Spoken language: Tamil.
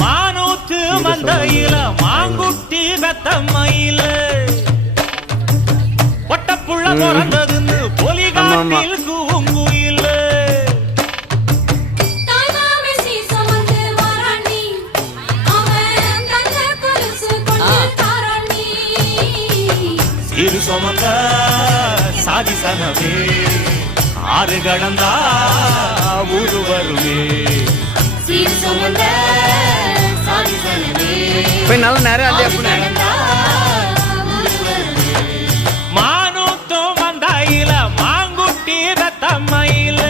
மானூத்து மந்தையில மாங்குட்டி வெத்தம்மையில ஒட்டப்புள்ள பிறந்ததுன்னு பொலிகாட்டில் கூங்குயில. சிறு சுமந்த சாதி சனமே ஆறு கடந்தா போய் நல்ல நேரம் அல்லையா மானூத்தும் வந்தாயில மாங்குட்டி ரத்தம்மையில